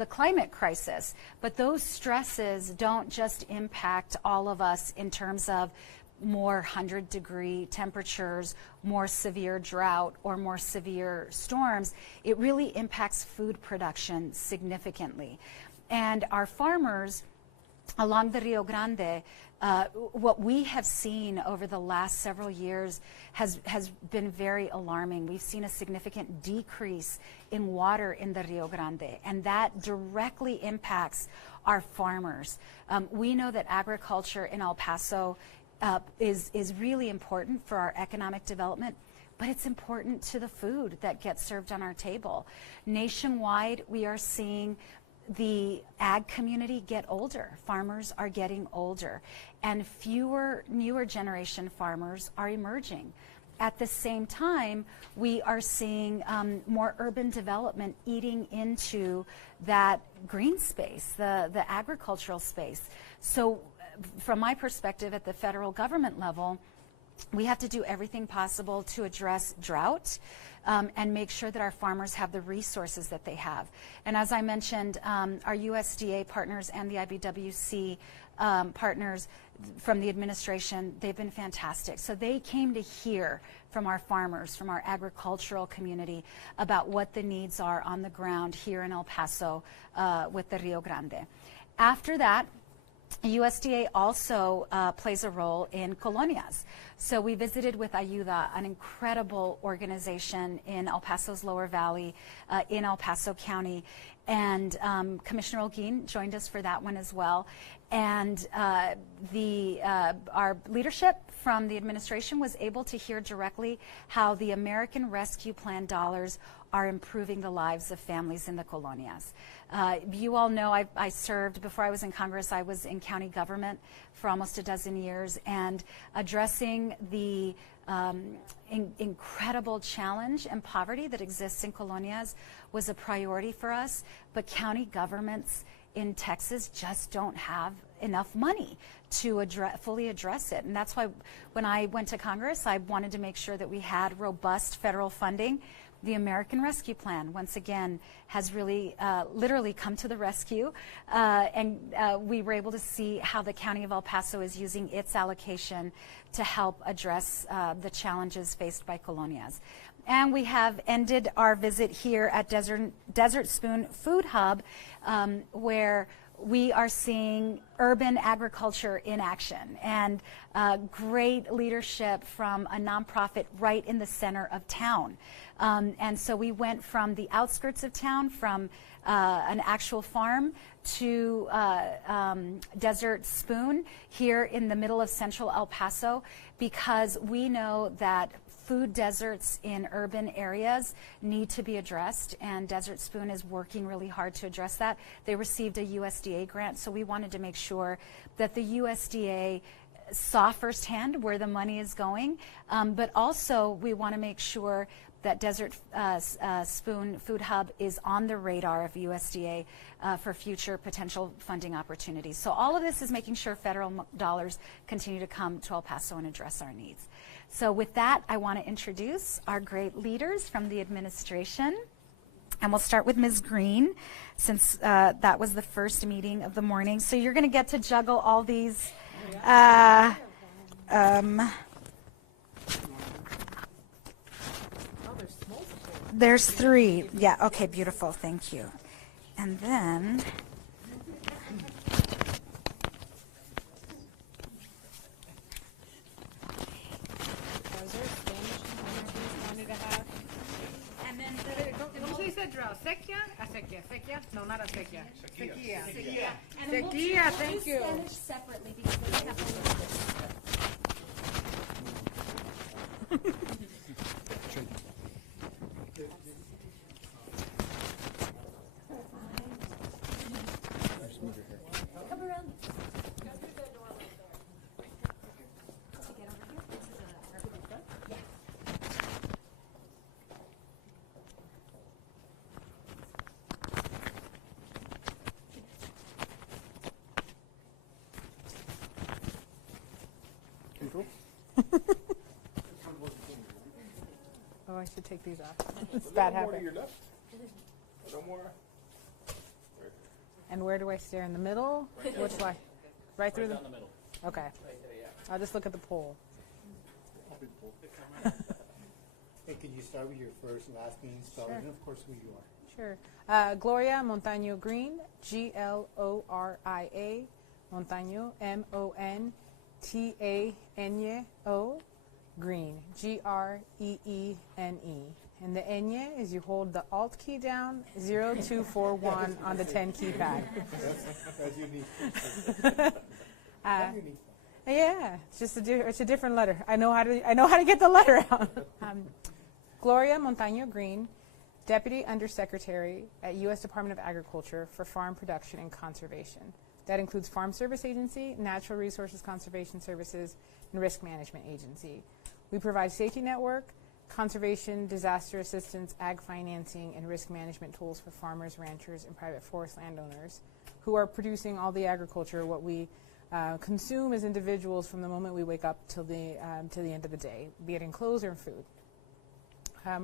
the climate crisis. But those stresses don't just impact all of us in terms of more 100-degree temperatures, more severe drought, or more severe storms. It really impacts food production significantly. And our farmers along the Rio Grande, what we have seen over the last several years has been very alarming. We've seen a significant decrease in water in the Rio Grande, and that directly impacts our farmers. We know that agriculture in El Paso is really important for our economic development, but it's important to the food that gets served on our table. Nationwide, we are seeing the ag community get older. Farmers are getting older, and fewer newer generation farmers are emerging. At the same time, we are seeing more urban development eating into that green space, the agricultural space. So from my perspective at the federal government level, we have to do everything possible to address drought and make sure that our farmers have the resources that they have. And as I mentioned, our USDA partners and the IBWC partners from the administration, they've been fantastic. So they came to hear from our farmers, from our agricultural community, about what the needs are on the ground here in El Paso with the Rio Grande. After that, USDA also plays a role in colonias. So we visited with Ayuda, an incredible organization in El Paso's Lower Valley, in El Paso County. And Commissioner Holguin joined us for that one as well. And our leadership from the administration was able to hear directly how the American Rescue Plan dollars are improving the lives of families in the colonias. You all know I served, before I was in Congress, I was in county government for almost a dozen years, and addressing the incredible challenge and poverty that exists in colonias was a priority for us. But county governments in Texas just don't have enough money to fully address it. And that's why when I went to Congress, I wanted to make sure that we had robust federal funding. The American Rescue Plan, once again, has really literally come to the rescue. And we were able to see how the County of El Paso is using its allocation to help address the challenges faced by colonias. And we have ended our visit here at Desert Spoon Food Hub, where we are seeing urban agriculture in action, and great leadership from a nonprofit right in the center of town. And so we went from the outskirts of town, from an actual farm, to Desert Spoon here in the middle of central El Paso, because we know that food deserts in urban areas need to be addressed, and Desert Spoon is working really hard to address that. They received a USDA grant, so we wanted to make sure that the USDA saw firsthand where the money is going, but also we want to make sure that Desert Spoon Food Hub is on the radar of USDA for future potential funding opportunities. So all of this is making sure federal dollars continue to come to El Paso and address our needs. So with that, I want to introduce our great leaders from the administration. And we'll start with Ms. Greene, since that was the first meeting of the morning. So you're going to get to juggle all these. There's three. Yeah, okay, beautiful. Thank you. And then... Sequia? Sequia? No, not acequia. Sequia. Sequia, thank you. Spanish separately because they have come around. Oh, I should take these off. It's bad habit. More to your left. No more. Right And where do I stare? In the middle? Which way? Right through down the middle. Okay. Right there, yeah. I'll just look at the poll. Hey, could you start with your first and last name spelling, Sure. and of course who you are? Sure. Gloria Montaño Greene, Gloria Montaño, Montano, Greene, Greene. And the Ñ is you hold the Alt key down, 0241 on the 10 keypad. That's unique. Unique. Yeah, it's a different letter. I know how to get the letter out. Gloria Montaño Greene, Deputy Undersecretary at U.S. Department of Agriculture for Farm Production and Conservation. That includes Farm Service Agency, Natural Resources Conservation Services, and Risk Management Agency. We provide safety network, conservation, disaster assistance, ag financing, and risk management tools for farmers, ranchers, and private forest landowners who are producing all the agriculture, what we consume as individuals from the moment we wake up till the end of the day, be it in clothes or in food.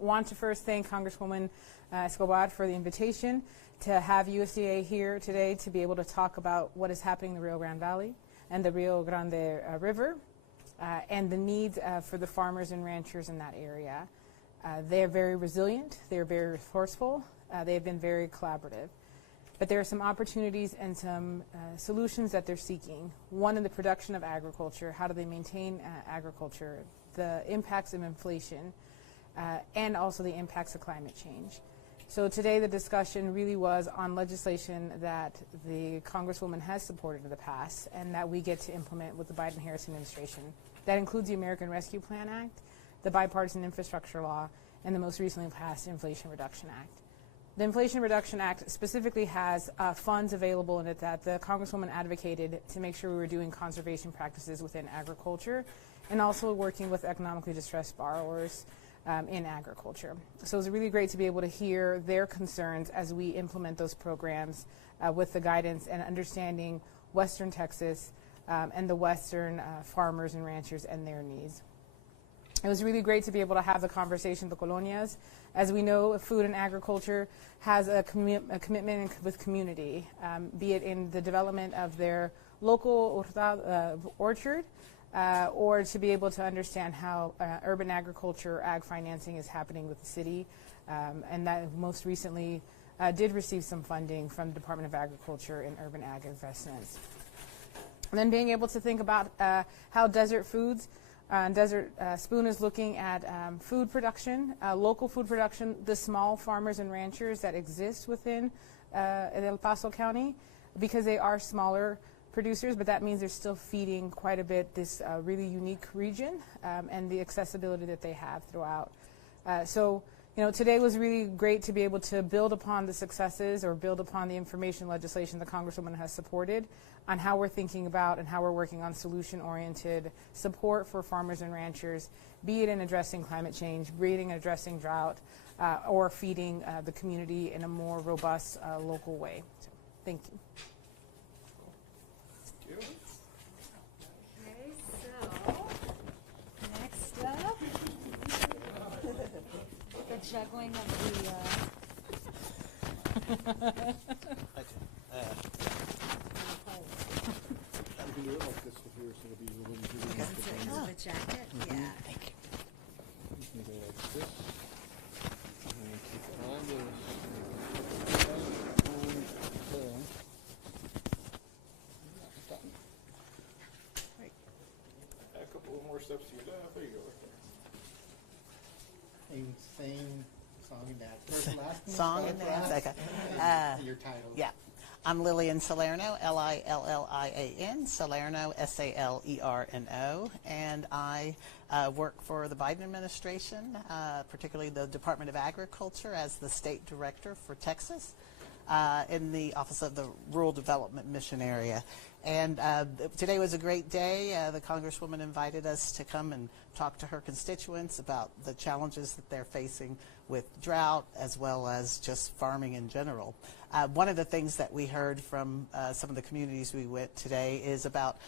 Want to first thank Congresswoman Escobar for the invitation to have USDA here today to be able to talk about what is happening in the Rio Grande Valley and the Rio Grande River and the needs for the farmers and ranchers in that area. They are very resilient, they are very resourceful, they have been very collaborative. But there are some opportunities and some solutions that they're seeking. One in the production of agriculture, how do they maintain agriculture, the impacts of inflation, and also the impacts of climate change. So today the discussion really was on legislation that the Congresswoman has supported in the past and that we get to implement with the Biden-Harris administration. That includes the American Rescue Plan Act, the Bipartisan Infrastructure Law, and the most recently passed Inflation Reduction Act. The Inflation Reduction Act specifically has funds available in it that the Congresswoman advocated to make sure we were doing conservation practices within agriculture and also working with economically distressed borrowers in agriculture. So it's really great to be able to hear their concerns as we implement those programs with the guidance and understanding Western Texas and the Western farmers and ranchers and their needs. It was really great to be able to have the conversation with the colonias. As we know, food and agriculture has a commitment with community, be it in the development of their local orchard, or to be able to understand how urban agriculture, ag financing is happening with the city, and that most recently did receive some funding from the Department of Agriculture and Urban Ag Investments. And then being able to think about how Desert Foods, Desert Spoon is looking at food production, local food production, the small farmers and ranchers that exist within El Paso County, because they are smaller producers, but that means they're still feeding quite a bit this really unique region and the accessibility that they have throughout. So, you know, today was really great to be able to build upon the successes or build upon the information legislation the Congresswoman has supported on how we're thinking about and how we're working on solution-oriented support for farmers and ranchers, be it in addressing climate change, be it in addressing drought, or feeding the community in a more robust local way. So, thank you. Okay, so next up, the juggling of You can do it like this with yours, so it'll be a little bit the jacket. Yeah. Thank you. You can go like this. And then keep all this. A couple of more steps to your left. There you go. Same song and dance. First and last name, Song spell and it dance, for us, okay. and your title. Yeah. I'm Lillian Salerno, Lillian, Salerno, Salerno, and I work for the Biden administration, particularly the Department of Agriculture as the state director for Texas in the Office of the Rural Development Mission Area. And today was a great day. The Congresswoman invited us to come and talk to her constituents about the challenges that they're facing with drought as well as just farming in general. One of the things that we heard from some of the communities we went today is about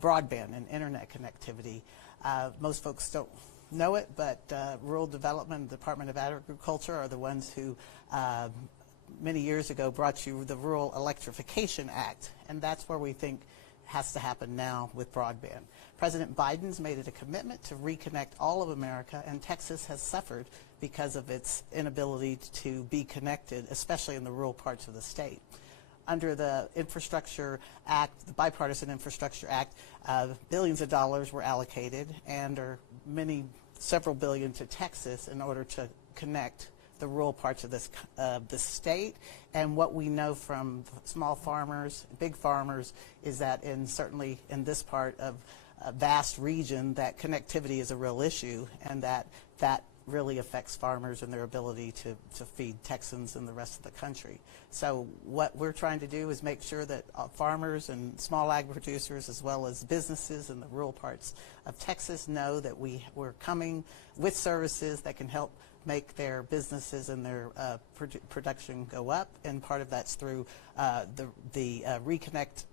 broadband and internet connectivity. Most folks don't know it, but Rural Development and Department of Agriculture are the ones who many years ago brought you the Rural Electrification Act, and that's where we think has to happen now with broadband. President Biden's made it a commitment to reconnect all of America, and Texas has suffered because of its inability to be connected, especially in the rural parts of the state. Under the Infrastructure Act, the Bipartisan Infrastructure Act, billions of dollars were allocated, and several billion to Texas in order to connect the rural parts of the state. And what we know from small farmers, big farmers, is that certainly in this part of a vast region, that connectivity is a real issue, and that really affects farmers and their ability to feed Texans and the rest of the country. So what we're trying to do is make sure that farmers and small ag producers, as well as businesses in the rural parts of Texas, know that we're coming with services that can help make their businesses and their production go up. And part of that's through the Reconnect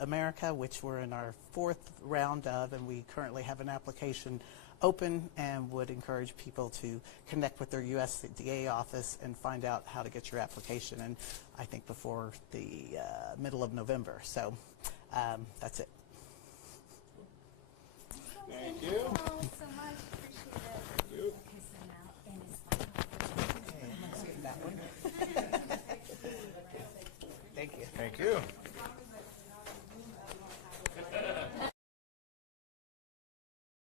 America, which we're in our 4th round of, and we currently have an application open, and would encourage people to connect with their USDA office and find out how to get your application, and I think before the middle of November. So that's it. Thank you. So much.